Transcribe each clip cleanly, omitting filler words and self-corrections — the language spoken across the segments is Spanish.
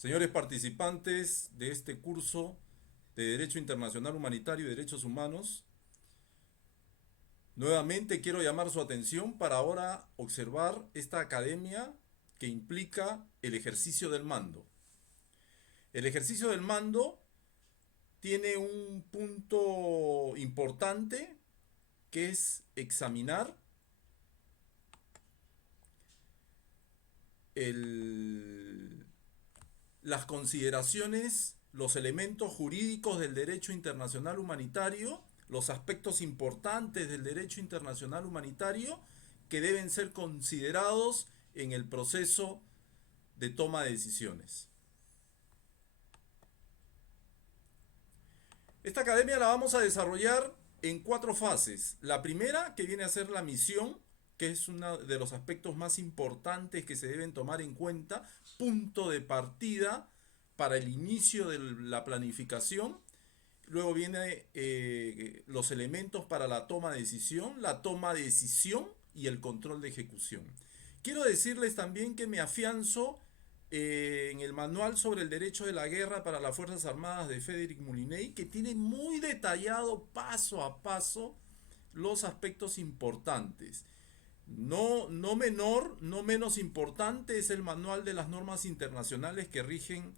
Señores participantes de este curso de Derecho Internacional Humanitario y Derechos Humanos, nuevamente quiero llamar su atención para ahora observar esta academia que implica el ejercicio del mando. El ejercicio del mando tiene un punto importante que es examinar el, las consideraciones, los elementos jurídicos del derecho internacional humanitario, los aspectos importantes del derecho internacional humanitario que deben ser considerados en el proceso de toma de decisiones. Esta academia la vamos a desarrollar en 4 fases. La primera, que viene a ser la misión, que es uno de los aspectos más importantes que se deben tomar en cuenta, punto de partida para el inicio de la planificación. Luego viene los elementos para la toma de decisión y el control de ejecución. Quiero decirles también que me afianzo en el manual sobre el derecho de la guerra para las Fuerzas Armadas de Frederick Moulinet, que tiene muy detallado paso a paso los aspectos importantes. No menor, no menos importante es el manual de las normas internacionales que rigen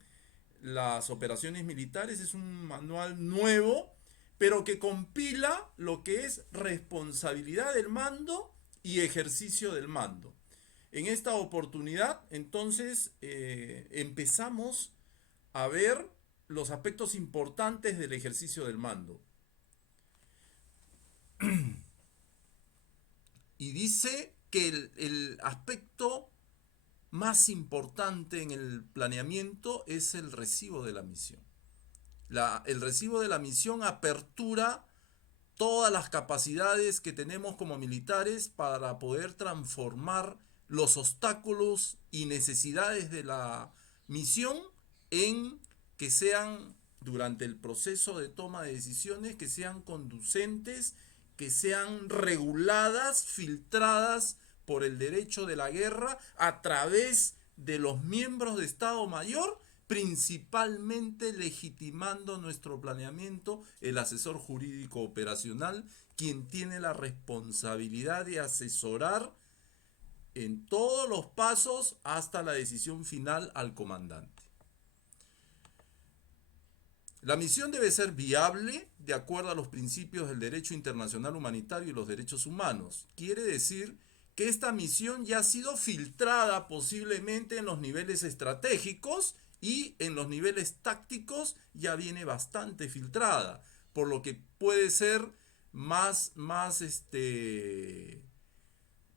las operaciones militares. Es un manual nuevo, pero que compila lo que es responsabilidad del mando y ejercicio del mando. En esta oportunidad, entonces, empezamos a ver los aspectos importantes del ejercicio del mando. Y dice que el aspecto más importante en el planeamiento es el recibo de la misión. El recibo de la misión apertura todas las capacidades que tenemos como militares para poder transformar los obstáculos y necesidades de la misión en que sean, durante el proceso de toma de decisiones, que sean conducentes, que sean reguladas, filtradas por el derecho de la guerra a través de los miembros de Estado Mayor, principalmente legitimando nuestro planeamiento el asesor jurídico operacional, quien tiene la responsabilidad de asesorar en todos los pasos hasta la decisión final al comandante. La misión debe ser viable de acuerdo a los principios del derecho internacional humanitario y los derechos humanos. Quiere decir que esta misión ya ha sido filtrada posiblemente en los niveles estratégicos y en los niveles tácticos ya viene bastante filtrada, por lo que puede ser más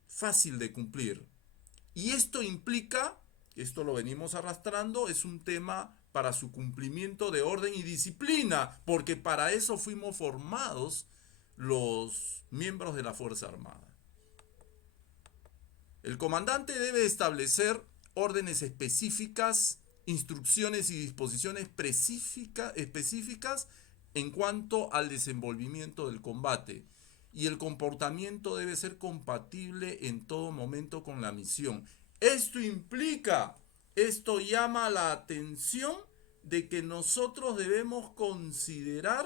fácil de cumplir. Y esto implica, esto lo venimos arrastrando, es un tema para su cumplimiento de orden y disciplina, porque para eso fuimos formados los miembros de la Fuerza Armada. El comandante debe establecer órdenes específicas, instrucciones y disposiciones específicas en cuanto al desenvolvimiento del combate. Y el comportamiento debe ser compatible en todo momento con la misión. Esto implica, esto llama la atención de que nosotros debemos considerar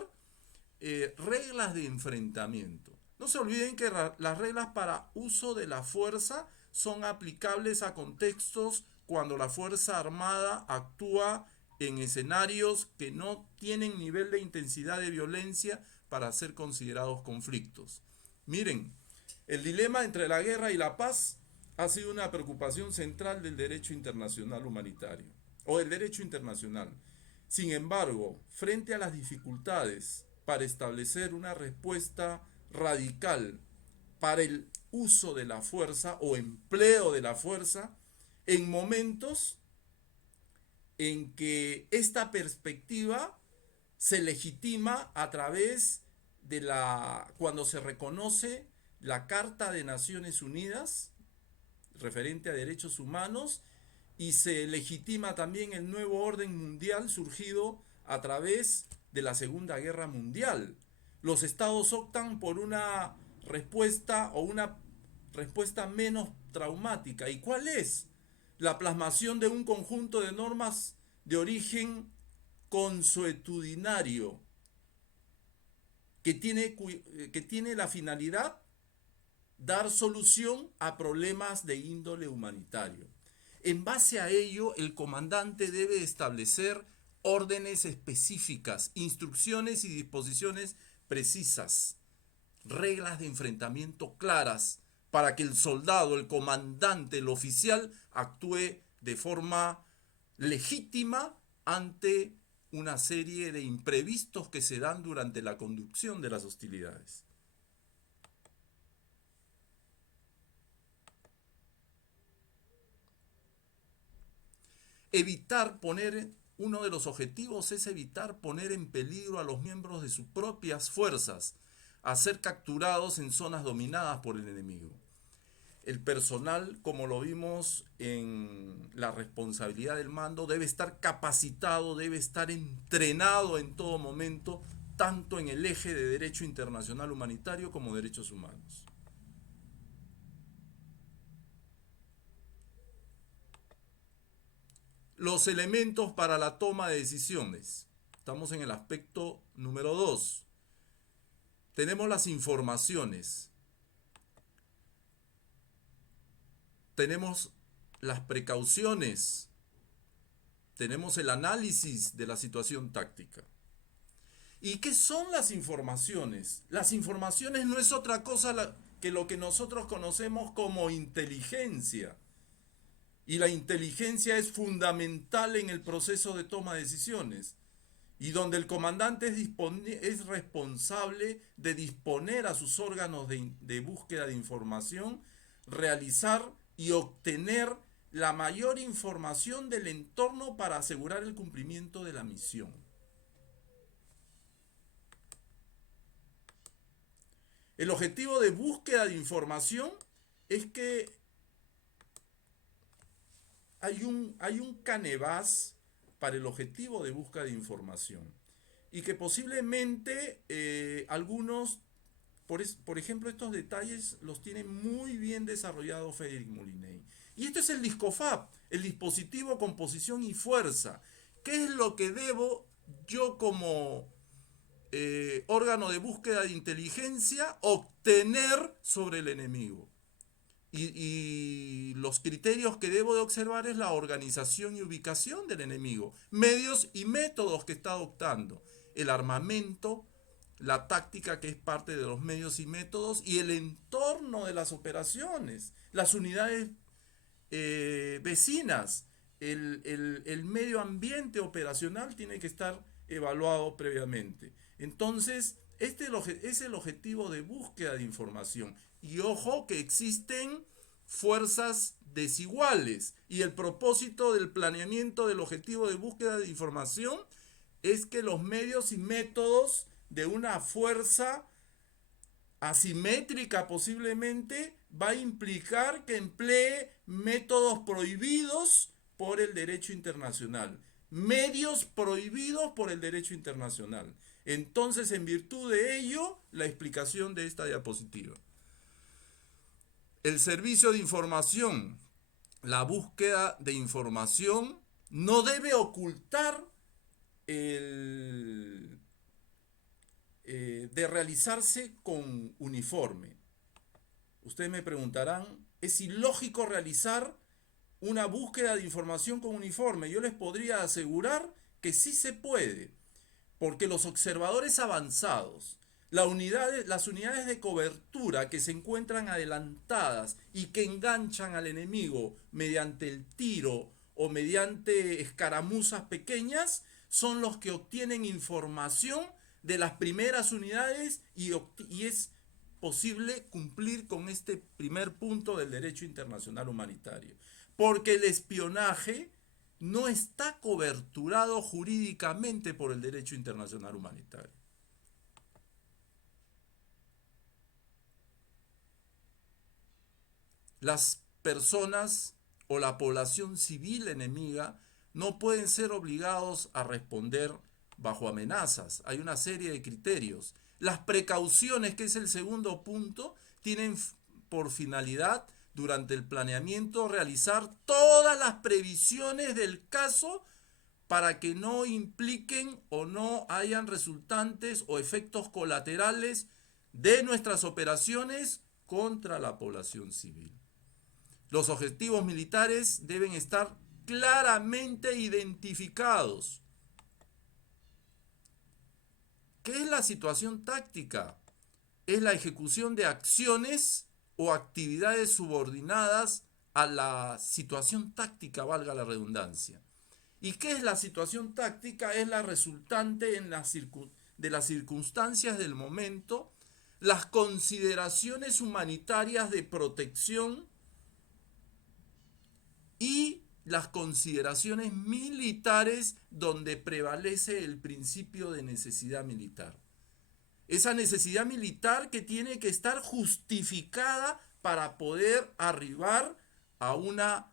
reglas de enfrentamiento. No se olviden que las reglas para uso de la fuerza son aplicables a contextos cuando la Fuerza Armada actúa en escenarios que no tienen nivel de intensidad de violencia para ser considerados conflictos. Miren, el dilema entre la guerra y la paz ha sido una preocupación central del derecho internacional humanitario o del derecho internacional. Sin embargo, frente a las dificultades para establecer una respuesta radical para el uso de la fuerza o empleo de la fuerza en momentos en que esta perspectiva se legitima a través de cuando se reconoce la Carta de Naciones Unidas referente a derechos humanos y se legitima también el nuevo orden mundial surgido a través de la Segunda Guerra Mundial. Los estados optan por una respuesta o una respuesta menos traumática. ¿Y cuál es? La plasmación de un conjunto de normas de origen consuetudinario que tiene la finalidad dar solución a problemas de índole humanitario. En base a ello, el comandante debe establecer órdenes específicas, instrucciones y disposiciones precisas, reglas de enfrentamiento claras para que el soldado, el comandante, el oficial actúe de forma legítima ante una serie de imprevistos que se dan durante la conducción de las hostilidades. Uno de los objetivos es evitar poner en peligro a los miembros de sus propias fuerzas a ser capturados en zonas dominadas por el enemigo. El personal, como lo vimos en la responsabilidad del mando, debe estar capacitado, debe estar entrenado en todo momento, tanto en el eje de derecho internacional humanitario como derechos humanos. Los elementos para la toma de decisiones. Estamos en el aspecto número 2. Tenemos las informaciones. Tenemos las precauciones. Tenemos el análisis de la situación táctica. ¿Y qué son las informaciones? Las informaciones no es otra cosa que lo que nosotros conocemos como inteligencia. Y la inteligencia es fundamental en el proceso de toma de decisiones. Y donde el comandante es responsable de disponer a sus órganos de búsqueda de información, realizar y obtener la mayor información del entorno para asegurar el cumplimiento de la misión. El objetivo de búsqueda de información es que hay un canevas para el objetivo de búsqueda de información y que posiblemente algunos, por ejemplo, estos detalles los tiene muy bien desarrollado Frédéric Moulinet. Y esto es el DISCOFAP, el dispositivo composición y fuerza. ¿Qué es lo que debo yo como órgano de búsqueda de inteligencia obtener sobre el enemigo? Y los criterios que debo de observar es la organización y ubicación del enemigo, medios y métodos que está adoptando, el armamento, la táctica que es parte de los medios y métodos y el entorno de las operaciones, las unidades vecinas, el medio ambiente operacional tiene que estar evaluado previamente. Entonces, es el objetivo de búsqueda de información. Y ojo que existen fuerzas desiguales y el propósito del planeamiento del objetivo de búsqueda de información es que los medios y métodos de una fuerza asimétrica posiblemente va a implicar que emplee métodos prohibidos por el derecho internacional, medios prohibidos por el derecho internacional. Entonces, en virtud de ello, la explicación de esta diapositiva. El servicio de información, la búsqueda de información, no debe ocultar de realizarse con uniforme. Ustedes me preguntarán, ¿es ilógico realizar una búsqueda de información con uniforme? Yo les podría asegurar que sí se puede, porque los observadores avanzados, las unidades de cobertura que se encuentran adelantadas y que enganchan al enemigo mediante el tiro o mediante escaramuzas pequeñas, son los que obtienen información de las primeras unidades y es posible cumplir con este primer punto del derecho internacional humanitario. Porque el espionaje no está coberturado jurídicamente por el derecho internacional humanitario. Las personas o la población civil enemiga no pueden ser obligados a responder bajo amenazas. Hay una serie de criterios. Las precauciones, que es el segundo punto, tienen por finalidad durante el planeamiento realizar todas las previsiones del caso para que no impliquen o no hayan resultantes o efectos colaterales de nuestras operaciones contra la población civil. Los objetivos militares deben estar claramente identificados. ¿Qué es la situación táctica? Es la ejecución de acciones o actividades subordinadas a la situación táctica, valga la redundancia. ¿Y qué es la situación táctica? Es la resultante de las circunstancias del momento, las consideraciones humanitarias de protección y las consideraciones militares donde prevalece el principio de necesidad militar. Esa necesidad militar que tiene que estar justificada para poder arribar a una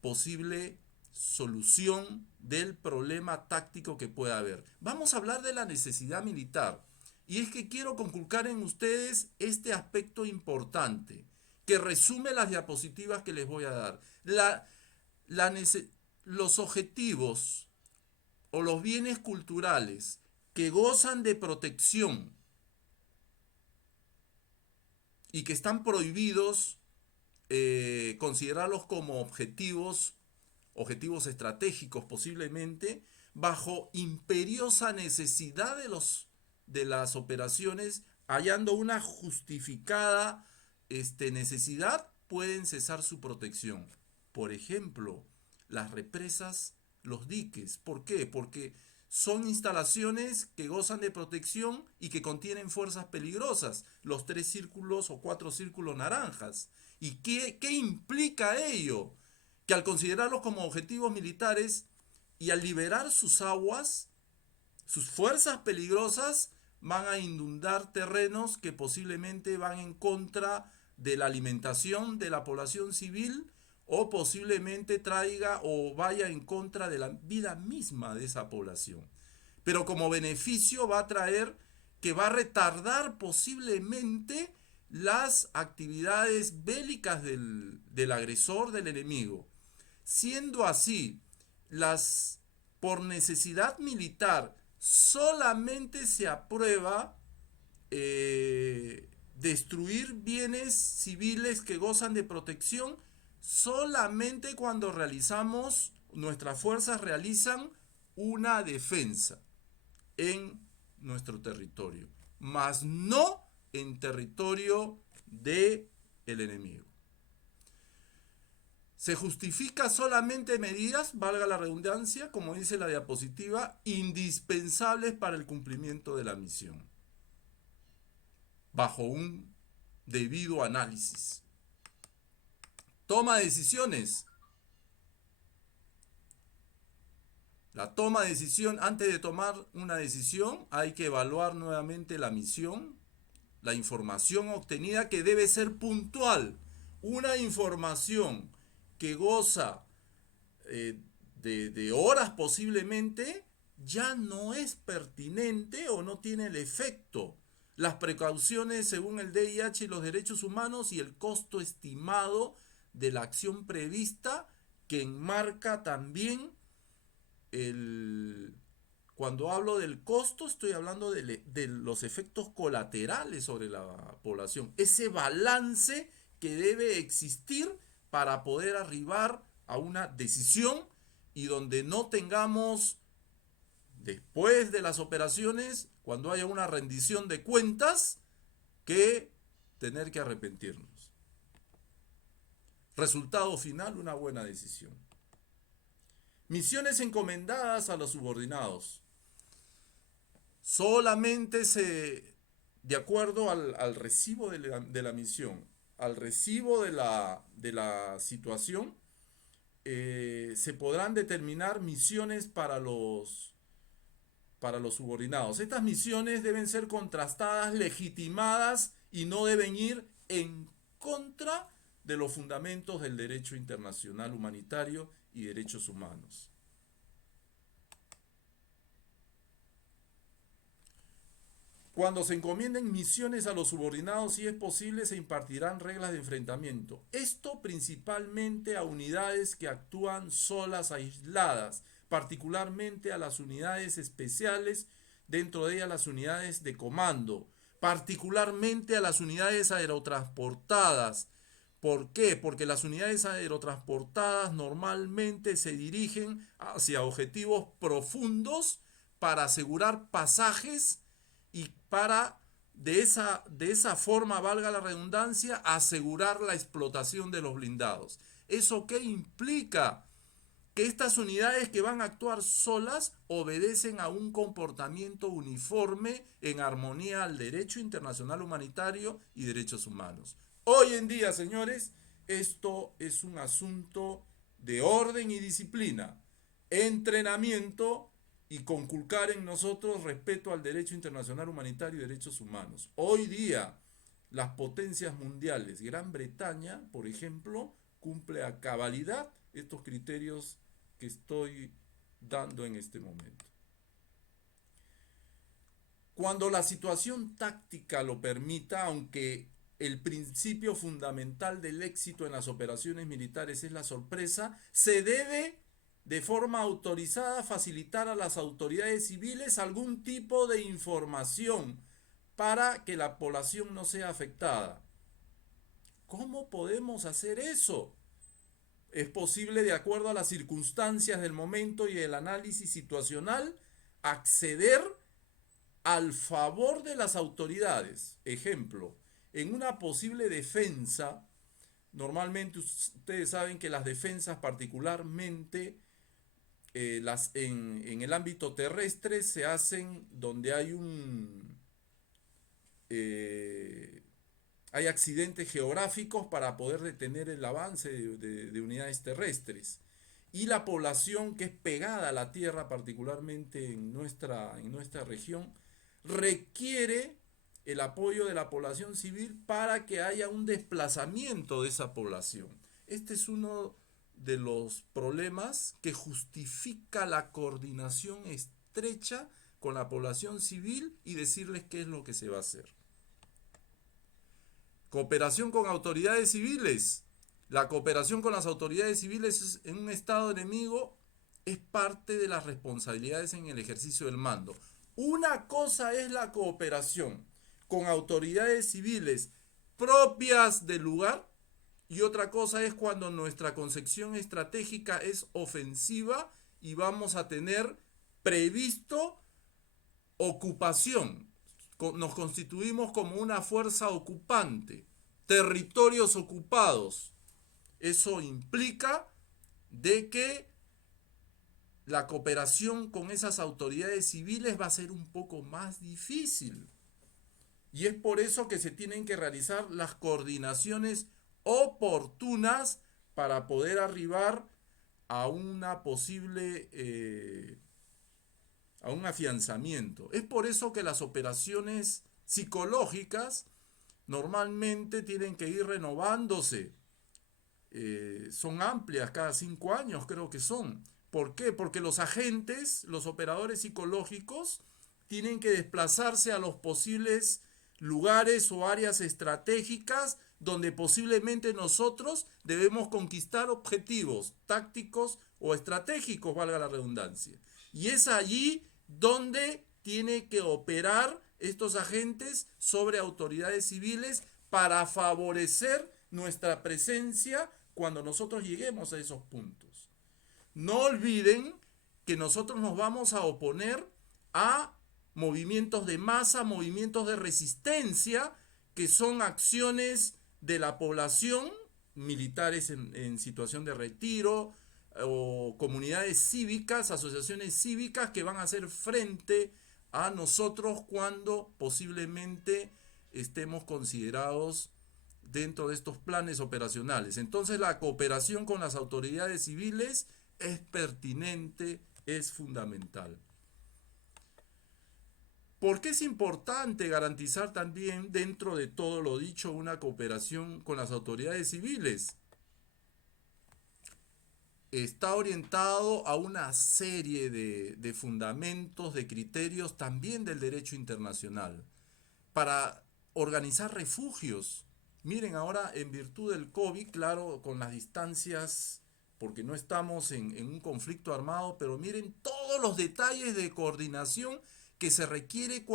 posible solución del problema táctico que pueda haber. Vamos a hablar de la necesidad militar. Y es que quiero conculcar en ustedes este aspecto importante que resume las diapositivas que les voy a dar. Los objetivos o los bienes culturales que gozan de protección y que están prohibidos considerarlos como objetivos estratégicos posiblemente, bajo imperiosa necesidad de las operaciones, hallando una justificada necesidad, pueden cesar su protección. Por ejemplo, las represas, los diques. ¿Por qué? Porque son instalaciones que gozan de protección y que contienen fuerzas peligrosas, los 3 círculos o 4 círculos naranjas. ¿Y qué implica ello? Que al considerarlos como objetivos militares y al liberar sus aguas, sus fuerzas peligrosas van a inundar terrenos que posiblemente van en contra de la alimentación de la población civil o posiblemente traiga o vaya en contra de la vida misma de esa población. Pero como beneficio va a traer que va a retardar posiblemente las actividades bélicas del agresor, del enemigo. Siendo así, por necesidad militar solamente se aprueba destruir bienes civiles que gozan de protección solamente cuando nuestras fuerzas realizan una defensa en nuestro territorio, mas no en territorio del enemigo. Se justifica solamente medidas, valga la redundancia, como dice la diapositiva, indispensables para el cumplimiento de la misión, bajo un debido análisis. Toma de decisiones. La toma de decisión, antes de tomar una decisión, hay que evaluar nuevamente la misión, la información obtenida, que debe ser puntual. Una información que goza de horas posiblemente, ya no es pertinente o no tiene el efecto. Las precauciones según el DIH y los derechos humanos y el costo estimado de la acción prevista, que enmarca también cuando hablo del costo, estoy hablando de los efectos colaterales sobre la población. Ese balance que debe existir para poder arribar a una decisión y donde no tengamos, después de las operaciones, cuando haya una rendición de cuentas, que tener que arrepentirnos. Resultado final, una buena decisión. Misiones encomendadas a los subordinados. Solamente de acuerdo al recibo de la misión, al recibo de la situación, se podrán determinar misiones para los subordinados. Estas misiones deben ser contrastadas, legitimadas y no deben ir en contra de los fundamentos del derecho internacional humanitario y derechos humanos. Cuando se encomienden misiones a los subordinados, si es posible, se impartirán reglas de enfrentamiento. Esto principalmente a unidades que actúan solas, aisladas, particularmente a las unidades especiales, dentro de ellas las unidades de comando, particularmente a las unidades aerotransportadas. ¿Por qué? Porque las unidades aerotransportadas normalmente se dirigen hacia objetivos profundos para asegurar pasajes y para de esa forma, valga la redundancia, asegurar la explotación de los blindados. ¿Eso qué implica? Que estas unidades que van a actuar solas obedecen a un comportamiento uniforme en armonía al derecho internacional humanitario y derechos humanos. Hoy en día, señores, esto es un asunto de orden y disciplina, entrenamiento y conculcar en nosotros respeto al derecho internacional humanitario y derechos humanos. Hoy día, las potencias mundiales, Gran Bretaña, por ejemplo, cumple a cabalidad estos criterios que estoy dando en este momento. Cuando la situación táctica lo permita, aunque el principio fundamental del éxito en las operaciones militares es la sorpresa, se debe de forma autorizada facilitar a las autoridades civiles algún tipo de información para que la población no sea afectada. ¿Cómo podemos hacer eso? Es posible, de acuerdo a las circunstancias del momento y el análisis situacional, acceder al favor de las autoridades. Ejemplo, en una posible defensa, normalmente ustedes saben que las defensas particularmente en el ámbito terrestre se hacen donde hay accidentes geográficos para poder detener el avance de unidades terrestres. Y la población que es pegada a la tierra, particularmente en nuestra región, requiere el apoyo de la población civil para que haya un desplazamiento de esa población. Este es uno de los problemas que justifica la coordinación estrecha con la población civil y decirles qué es lo que se va a hacer. Cooperación con autoridades civiles. La cooperación con las autoridades civiles en un estado enemigo es parte de las responsabilidades en el ejercicio del mando. Una cosa es la cooperación con autoridades civiles propias del lugar y otra cosa es cuando nuestra concepción estratégica es ofensiva y vamos a tener previsto ocupación. Nos constituimos como una fuerza ocupante, territorios ocupados. Eso implica de que la cooperación con esas autoridades civiles va a ser un poco más difícil. Y es por eso que se tienen que realizar las coordinaciones oportunas para poder arribar a una posible a un afianzamiento. Es por eso que las operaciones psicológicas normalmente tienen que ir renovándose. Son amplias, cada 5 años creo que son. ¿Por qué? Porque los agentes, los operadores psicológicos, tienen que desplazarse a los posibles lugares o áreas estratégicas donde posiblemente nosotros debemos conquistar objetivos tácticos o estratégicos, valga la redundancia. Y es allí donde tiene que operar estos agentes sobre autoridades civiles para favorecer nuestra presencia cuando nosotros lleguemos a esos puntos. No olviden que nosotros nos vamos a oponer a movimientos de masa, movimientos de resistencia, que son acciones de la población, militares en situación de retiro, o comunidades cívicas, asociaciones cívicas que van a hacer frente a nosotros cuando posiblemente estemos considerados dentro de estos planes operacionales. Entonces la cooperación con las autoridades civiles es pertinente, es fundamental. ¿Por qué es importante garantizar también, dentro de todo lo dicho, una cooperación con las autoridades civiles? Está orientado a una serie de fundamentos, de criterios también del derecho internacional. para organizar refugios. Miren, ahora en virtud del COVID, claro, con las distancias, porque no estamos en un conflicto armado, pero miren todos los detalles de coordinación que se requiere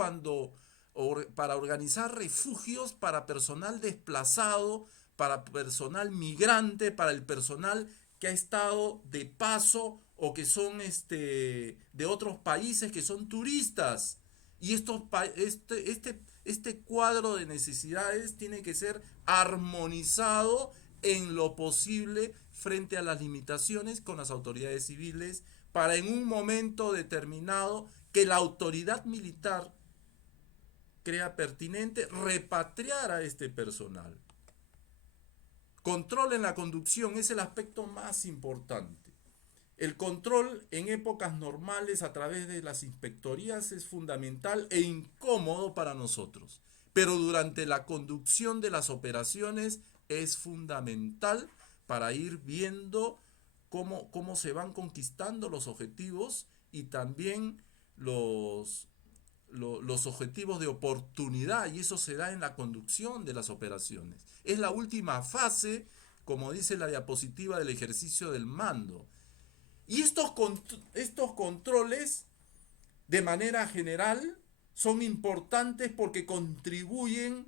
para organizar refugios para personal desplazado, para personal migrante, para el personal que ha estado de paso o que son de otros países que son turistas. Y este cuadro de necesidades tiene que ser armonizado en lo posible frente a las limitaciones con las autoridades civiles para en un momento determinado que la autoridad militar crea pertinente repatriar a este personal. Control en la conducción es el aspecto más importante. El control en épocas normales a través de las inspectorías es fundamental e incómodo para nosotros, pero durante la conducción de las operaciones es fundamental para ir viendo cómo se van conquistando los objetivos y también los objetivos de oportunidad, y eso se da en la conducción de las operaciones. Es la última fase, como dice la diapositiva, del ejercicio del mando. Y estos controles, de manera general, son importantes porque contribuyen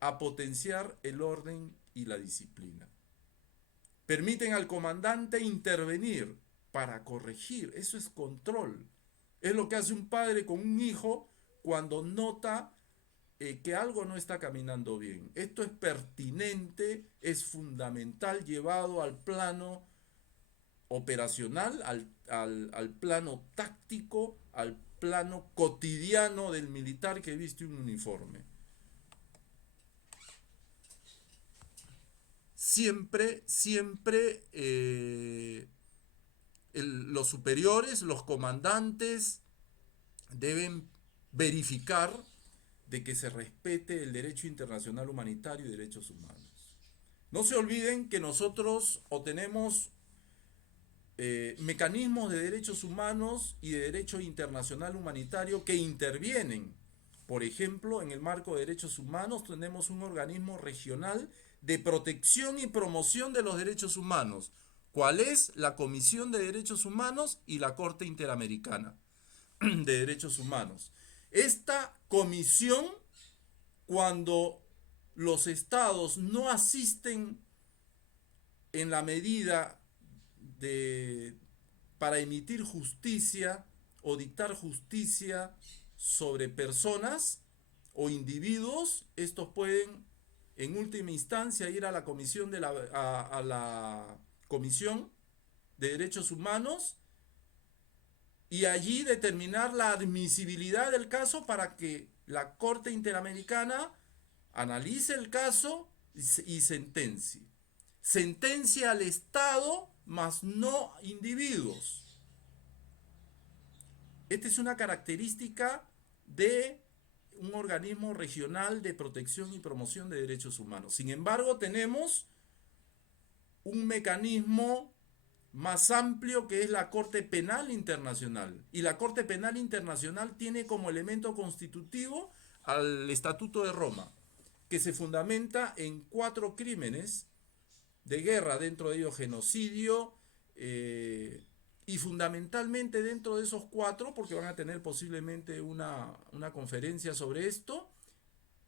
a potenciar el orden y la disciplina. Permiten al comandante intervenir para corregir. Eso es control. Es lo que hace un padre con un hijo cuando nota que algo no está caminando bien. Esto es pertinente, es fundamental, llevado al plano operacional, al plano táctico, al plano cotidiano del militar que viste un uniforme. Siempre los superiores, los comandantes, deben verificar de que se respete el derecho internacional humanitario y derechos humanos. No se olviden que nosotros tenemos mecanismos de derechos humanos y de derecho internacional humanitario que intervienen. Por ejemplo, en el marco de derechos humanos tenemos un organismo regional de protección y promoción de los derechos humanos. ¿Cuál es? La Comisión de Derechos Humanos y la Corte Interamericana de Derechos Humanos. Esta comisión, cuando los estados no asisten en la medida para emitir justicia o dictar justicia sobre personas o individuos, estos pueden en última instancia ir a la comisión a la Comisión de Derechos Humanos y allí determinar la admisibilidad del caso para que la Corte Interamericana analice el caso y sentencie. Sentencia al Estado, mas no individuos. Esta es una característica de un organismo regional de protección y promoción de derechos humanos. Sin embargo, tenemos un mecanismo más amplio que es la Corte Penal Internacional. Y la Corte Penal Internacional tiene como elemento constitutivo al Estatuto de Roma, que se fundamenta en 4 crímenes de guerra, dentro de ellos genocidio, y fundamentalmente dentro de esos 4, porque van a tener posiblemente una conferencia sobre esto,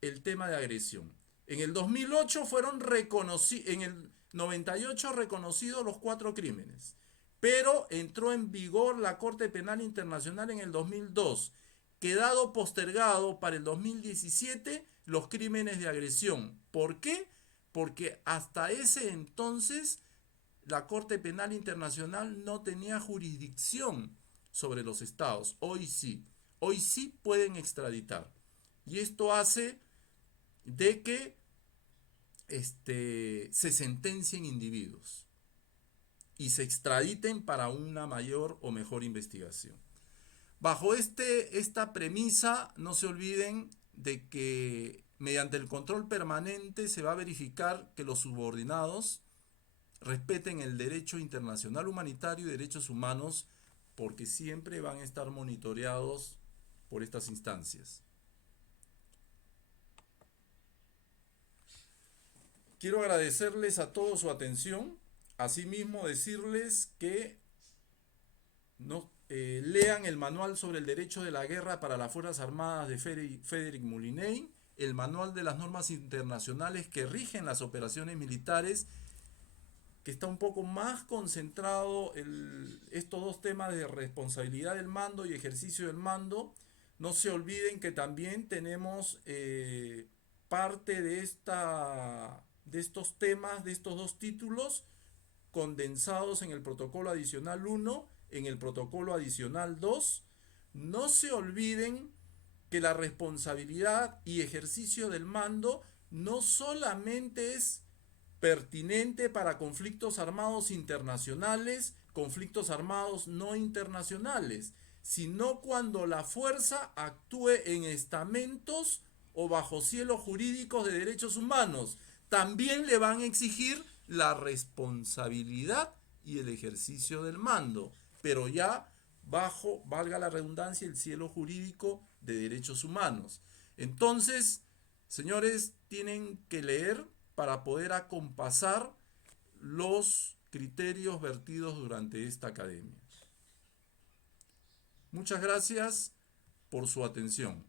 el tema de agresión. En el 2008 fueron reconocidos, en el 98 reconocidos los 4 crímenes, pero entró en vigor la Corte Penal Internacional en el 2002, quedado postergado para el 2017 los crímenes de agresión. ¿Por qué? Porque hasta ese entonces la Corte Penal Internacional no tenía jurisdicción sobre los estados. Hoy sí pueden extraditar. Y esto hace de que se sentencien individuos y se extraditen para una mayor o mejor investigación. Bajo esta premisa, no se olviden de que mediante el control permanente se va a verificar que los subordinados respeten el derecho internacional humanitario y derechos humanos, porque siempre van a estar monitoreados por estas instancias. Quiero agradecerles a todos su atención. Asimismo, decirles que lean el manual sobre el derecho de la guerra para las Fuerzas Armadas de Frederick Moulinet, el manual de las normas internacionales que rigen las operaciones militares, que está un poco más concentrado en estos dos temas de responsabilidad del mando y ejercicio del mando. No se olviden que también tenemos parte de estos temas, de estos dos títulos, condensados en el protocolo adicional 1, en el protocolo adicional 2. No se olviden que la responsabilidad y ejercicio del mando no solamente es pertinente para conflictos armados internacionales, conflictos armados no internacionales, sino cuando la fuerza actúe en estamentos o bajo cielos jurídicos de derechos humanos. También le van a exigir la responsabilidad y el ejercicio del mando, pero ya bajo, valga la redundancia, el cielo jurídico de derechos humanos. Entonces, señores, tienen que leer para poder acompasar los criterios vertidos durante esta academia. Muchas gracias por su atención.